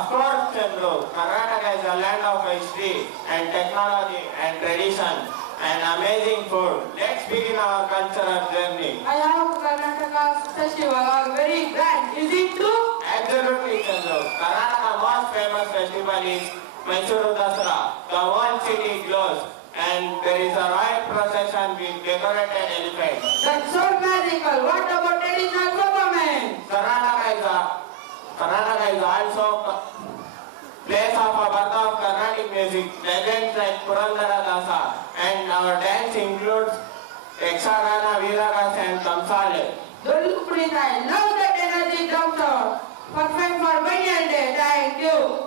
Of course, Chandru, Karnataka is a land of history and technology and tradition and amazing food. Let's begin our cultural journey. I have Karnataka festival are very grand. Is it true? Absolutely, Chandru. Karnataka most famous festival is Mysuru Dasara. The whole city glows and there is a royal procession with decorated elephants. That's so magical. What about traditional performance? Karnataka is also place of a birth of Carnatic music, legends like Purandara Dasa, and our dance includes Yakshagana, Veeragas and Tamsale. Dolu Purita, I love that energy comes out. Perfect for Banyan Day. Thank you.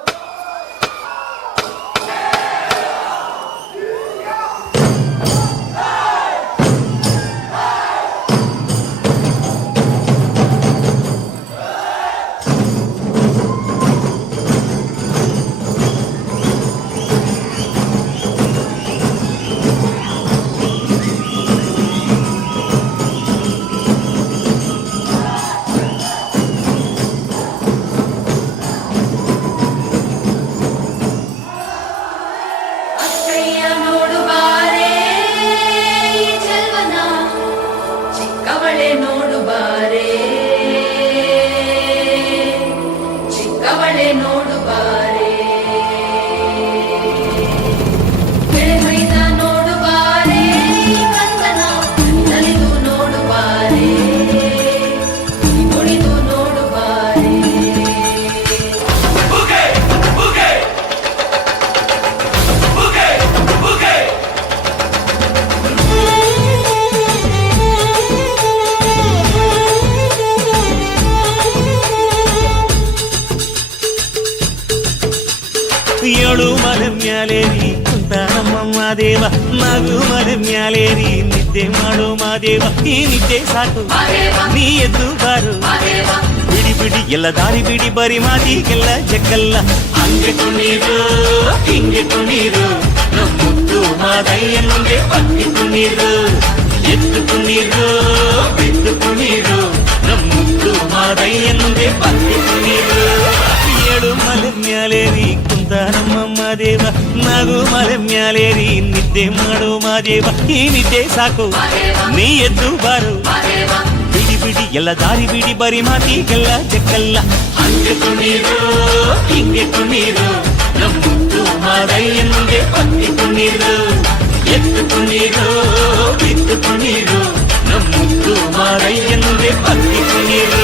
ಏಳು ಮಲೆ ಮ್ಯಾಲೇರಿ ಕುಂತಾರಮ್ಮ ಮಾದೇವ ನಗು ಮಲೆ ಮ್ಯಾಲೇರಿ ನಿದ್ದೆ ಮಾಡು ಮಾದೇವ ಈ ನಿದ್ದೆ ಸಾಕು ನೀ ಎದ್ದು ಬಾರು ಬಿಡಿ ಬಿಡಿ ಎಲ್ಲ ದಾರಿ ಬಿಡಿ ಬರಿ ಮಾತಿಗೆಲ್ಲ ಜಗ್ಗಲ್ಲ ಹಂಗೆ ಕುಣೀರು ಹಿಂಗೆ ಕುಣೀರು ಮುದ್ದು ಮಾದಯ್ಯ ಮುಂದೆ ಪಕ್ಕಿ ಕುಣೀರು ಎದ್ದು ಕುಣೀರು ಬಿದ್ದು ಕುಣೀರು ಮುದ್ದು ಮಾದಯ್ಯ ಮುಂದೆ ಪಕ್ಕಿ ಕುಣೀರು ಏಳು ಮಲೆ ಮ್ಯಾಲೇರಿ ಕುಂತಾರಮ್ಮ ಮಾದೇವ ನಗು ಮಲೆ ಮ್ಯಾಲೇರಿ ನಿದ್ದೆ ಮಾಡು ಮಾದೇವ ಈ ನಿದ್ದೆ ಸಾಕು ನೀ ಎದ್ದು ಬಾರು ಬಿಡಿ ಬಿಡಿ ಎಲ್ಲ ದಾರಿ ಬಿಡಿ ಬರಿ ಮಾತಿಗೆಲ್ಲ ಜಕ್ಕಲ್ಲ ಹಂಗೆ ಕುಣೀರು ಹಿಂಗೆ ಕುಣೀರು ನಮ್ಮುದ್ದು ಮಾದಯ್ಯ ಮುಂದೆ ಪಕ್ಕಿ ಕುಣೀರು ಎದ್ದು ಕುಣೀರು ಬಿದ್ದು ಕುಣೀರು ನಮ್ಮುದ್ದು ಮಾದಯ್ಯ ಮುಂದೆ ಪಕ್ಕಿ ಕುಣೀರು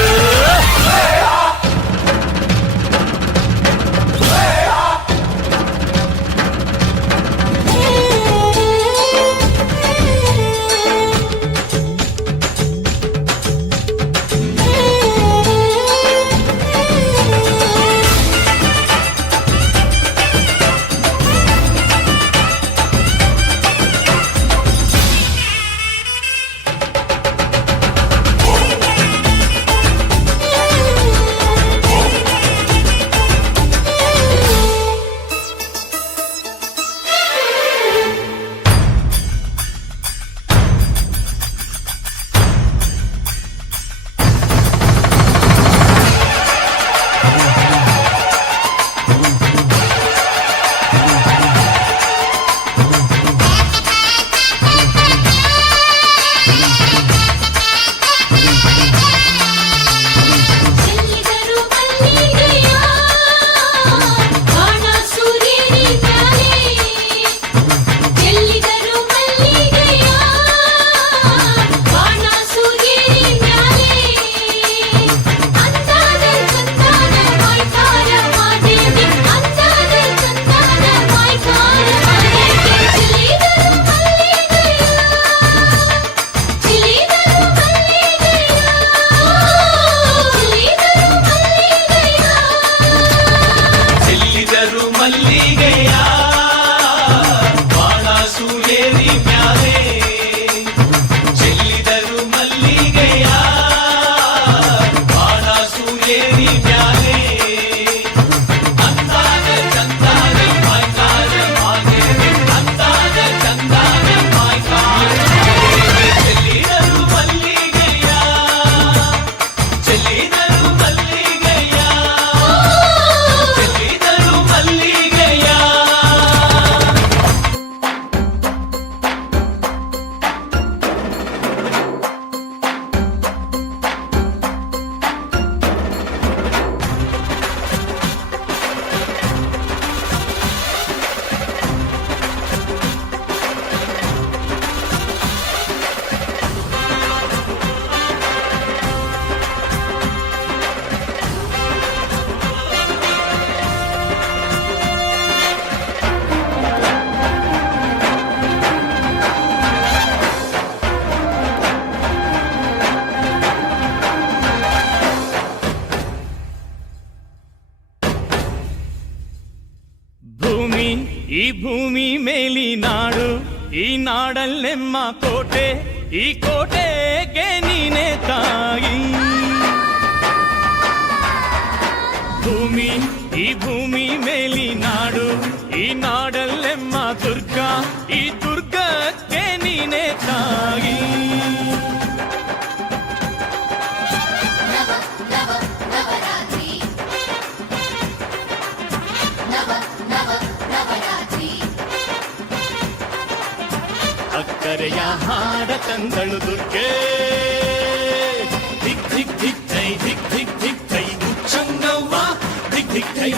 ಭೂಮಿ ಮೇಲಿ ನಾಡು ಈ ನಾಡಲ್ಲೆಮ್ಮ ಕೋಟೆ ಈ ಕೋಟೆಗೆ ನೀನೆ ತಾಯಿ ಈ ಭೂಮಿ ಮೇಲಿ ನಾಡು ಈ ನಾಡಲ್ಲೆಮ್ಮ ದುರ್ಗ ಈ ದುರ್ಗಕ್ಕೆ ನೀನೆ ತಾಯಿ ಅಕ್ಕರೆಯ ಹಾಡ ತಂದಳು ದುರ್ಗೆ ಧಿಕ್ ಧಿಕ್ ಧಿಕ್ ಜೈ ಧಿಕ್ ಧಿಕ್ ಧಿಕ್ ಜೈ ಉಚ್ಚಂಗವ್ವ ಧಿಕ್ ಧಿಕ್ ಜೈ